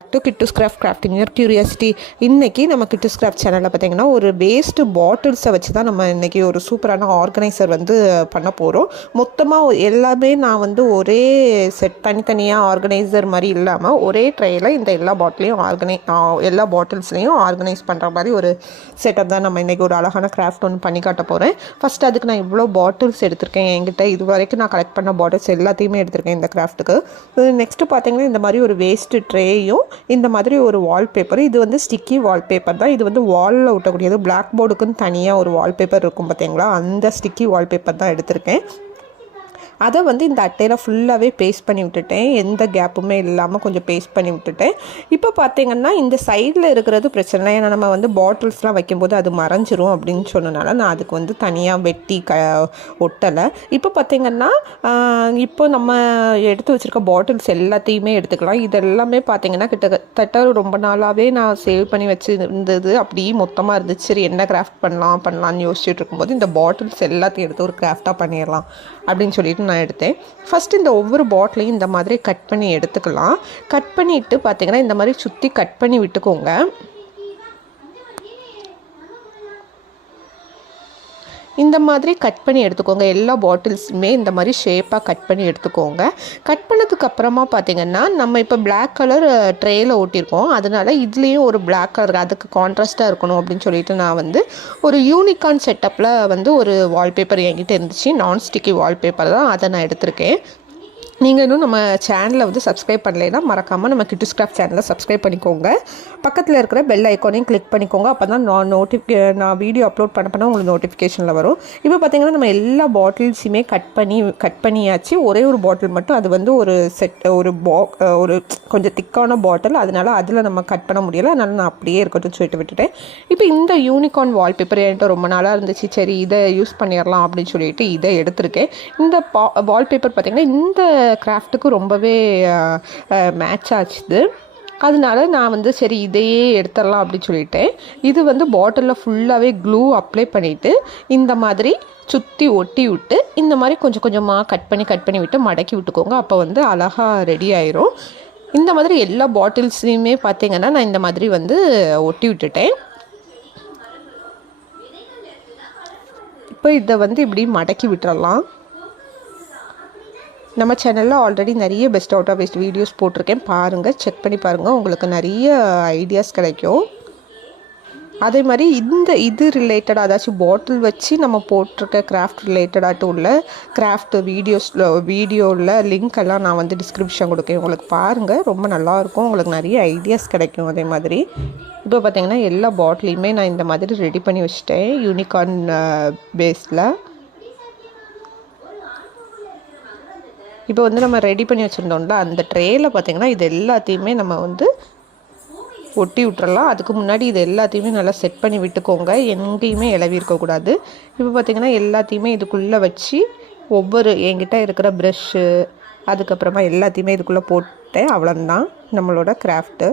To Kittoos crafting your curiosity. இன்றைக்கி நம்ம Kittus craft சேனலில் பார்த்திங்கன்னா ஒரு வேஸ்ட்டு பாட்டில்ஸை வச்சு தான் நம்ம இன்றைக்கி ஒரு சூப்பரான ஆர்கனைசர் பண்ண போகிறோம். மொத்தமாக எல்லாமே நான் ஒரே செட் தனித்தனியாக ஆர்கனைசர் மாதிரி இல்லாமல் ஒரே ட்ரேயில் இந்த எல்லா எல்லா பாட்டில்ஸ்லேயும் ஆர்கனைஸ் பண்ணுற மாதிரி ஒரு செட்டப் தான் நம்ம இன்றைக்கி ஒரு அழகான கிராஃப்ட் ஒன்று பண்ணி காட்ட போகிறேன். ஃபஸ்ட்டு அதுக்கு நான் இவ்வளோ பாட்டில்ஸ் எடுத்திருக்கேன். என்கிட்ட இது வரைக்கும் நான் கலெக்ட் பண்ண பாட்டில்ஸ் எல்லாத்தையுமே எடுத்திருக்கேன் இந்த கிராஃப்ட்டுக்கு. நெக்ஸ்ட்டு பார்த்திங்கன்னா இந்த மாதிரி ஒரு வேஸ்ட்டு ட்ரேயும் இந்த மாதிரி ஒரு வால்பேப்பர். இது ஸ்டிக்கி வால்பேப்பர் தான். இது வாலில் ஒட்டக்கூடியது. பிளாக் போர்டுக்குன்னு தனியாக ஒரு வால்பேப்பர் இருக்கும் பார்த்தீங்களா, அந்த ஸ்டிக்கி வால்பேப்பர் தான் எடுத்திருக்கேன். அதை இந்த அட்டையில் ஃபுல்லாகவே பேஸ்ட் பண்ணி விட்டுட்டேன். எந்த கேப்புமே இல்லாமல் கொஞ்சம் பேஸ்ட் பண்ணி விட்டுட்டேன். இப்போ பார்த்திங்கன்னா இந்த சைடில் இருக்கிறது பிரச்சனை இல்லை. ஏன்னா நம்ம பாட்டில்ஸ்லாம் வைக்கும்போது அது மறைஞ்சிரும் அப்படின்னு சொன்னனால நான் அதுக்கு தனியாக வெட்டி ஒட்டலை. இப்போ பார்த்திங்கன்னா இப்போ நம்ம எடுத்து வச்சுருக்க பாட்டில்ஸ் எல்லாத்தையுமே எடுத்துக்கலாம். இதெல்லாமே பார்த்திங்கன்னா கிட்டத்தட்ட ரொம்ப நாளாகவே நான் சேவ் பண்ணி வச்சு இருந்தது. அப்படி மொத்தமாக இருந்துச்சு. சரி என்ன கிராஃப்ட் பண்ணலான்னு யோசிச்சுட்டு இருக்கும்போது இந்த பாட்டில்ஸ் எல்லாத்தையும் எடுத்து ஒரு கிராஃப்டாக பண்ணிடலாம் அப்படின்னு சொல்லிட்டு நான் எடுத்தேன். ஃபஸ்ட்டு இந்த ஒவ்வொரு பாட்டிலையும் இந்த மாதிரி கட் பண்ணி எடுத்துக்கலாம். கட் பண்ணிவிட்டு பார்த்திங்கன்னா இந்த மாதிரி சுற்றி கட் பண்ணி விட்டுக்கோங்க. இந்த மாதிரி கட் பண்ணி எடுத்துக்கோங்க. எல்லா பாட்டில்ஸுமே இந்த மாதிரி ஷேப்பாக கட் பண்ணி எடுத்துக்கோங்க. கட் பண்ணதுக்கப்புறமா பார்த்திங்கன்னா நம்ம இப்போ பிளாக் கலர் ட்ரேயில் ஓட்டியிருக்கோம். அதனால் இதுலேயும் ஒரு பிளாக் கலர் அதுக்கு கான்ட்ராஸ்ட்டாக இருக்கணும் அப்படின்னு சொல்லிட்டு நான் ஒரு யூனிகார்ன் செட்டப்பில் ஒரு வால்பேப்பர் என்கிட்ட இருந்துச்சு. நான்ஸ்டிக்கி வால்பேப்பர் தான், அதை நான் எடுத்திருக்கேன். நீங்கள் இன்னும் நம்ம சேனலை சப்ஸ்கிரைப் பண்ணலைன்னா மறக்காமல் நம்ம கிட்டூஸ் கிராஃப்ட் சேனலை சப்ஸ்கிரைப் பண்ணிக்கோங்க. பக்கத்தில் இருக்கிற பெல் ஐக்கானையும் கிளிக் பண்ணிக்கோங்க. அப்போ தான் நான் வீடியோ அப்லோட் பண்ண உங்களுக்கு நோட்டிஃபிகேஷனில் வரும். இப்போ பார்த்திங்கன்னா நம்ம எல்லா பாட்டில்ஸுமே கட் பண்ணியாச்சு. ஒரே ஒரு பாட்டில் மட்டும் அது ஒரு செட் ஒரு கொஞ்சம் திக்கான பாட்டில், அதனால் அதில் நம்ம கட் பண்ண முடியலை. அதனால் நான் அப்படியே இருக்கட்டும் சொல்லிட்டு விட்டுட்டேன். இப்போ இந்த யூனிகார்ன் வால்பேப்பர் என்கிட்ட ரொம்ப நாளாக இருந்துச்சு. சரி இதை யூஸ் பண்ணிடலாம் அப்படின்னு சொல்லிட்டு இதை எடுத்திருக்கேன். இந்த வால்பேப்பர் பார்த்திங்கன்னா இந்த கிராஃப்ட்டுக்கு ரொம்பவே மேட்ச் ஆச்சுது. அதனால நான் சரி இதையே எடுத்துடலாம் அப்படின்னு சொல்லிட்டேன். இது பாட்டிலில் ஃபுல்லாகவே க்ளூ அப்ளை பண்ணிவிட்டு இந்த மாதிரி சுற்றி ஒட்டி விட்டு இந்த மாதிரி கொஞ்சம் கொஞ்சமாக கட் பண்ணி விட்டு மடக்கி விட்டுக்கோங்க. அப்போ அழகாக ரெடி ஆயிரும். இந்த மாதிரி எல்லா பாட்டில்ஸ்லையுமே பார்த்திங்கன்னா நான் இந்த மாதிரி ஒட்டி விட்டுட்டேன். இப்போ இதை இப்படி மடக்கி விட்டுறலாம். நம்ம சேனலில் ஆல்ரெடி நிறைய best out of waste videos போட்டிருக்கேன். பாருங்கள், செக் பண்ணி பாருங்கள், உங்களுக்கு நிறைய ஐடியாஸ் கிடைக்கும். அதே மாதிரி இது ரிலேட்டடாக அதாச்சும் பாட்டில் வச்சு நம்ம போட்டிருக்க கிராஃப்ட் ரிலேட்டடாக உள்ள கிராஃப்ட் வீடியோவில் லிங்க் எல்லாம் நான் டிஸ்கிரிப்ஷன் கொடுக்கேன். உங்களுக்கு பாருங்கள், ரொம்ப நல்லாயிருக்கும். உங்களுக்கு நிறைய ஐடியாஸ் கிடைக்கும். அதே மாதிரி இப்போ பார்த்திங்கன்னா எல்லா பாட்டிலையுமே நான் இந்த மாதிரி ரெடி பண்ணி வச்சுட்டேன் யூனிகார்ன் பேஸில். இப்போ நம்ம ரெடி பண்ணி வச்சுருந்தோம்ல அந்த ட்ரேயில் பார்த்திங்கன்னா இது எல்லாத்தையுமே நம்ம ஒட்டி விட்டுறலாம். அதுக்கு முன்னாடி இது எல்லாத்தையுமே நல்லா செட் பண்ணி விட்டுக்கோங்க. எங்கேயுமே இலவி இருக்கக்கூடாது. இப்போ பார்த்திங்கன்னா எல்லாத்தையுமே இதுக்குள்ளே வச்சு என்கிட்ட இருக்கிற ப்ரஷ்ஷு அதுக்கப்புறமா எல்லாத்தையுமே இதுக்குள்ளே போட்டேன். அவ்வளோதான் நம்மளோட கிராஃப்ட்டு.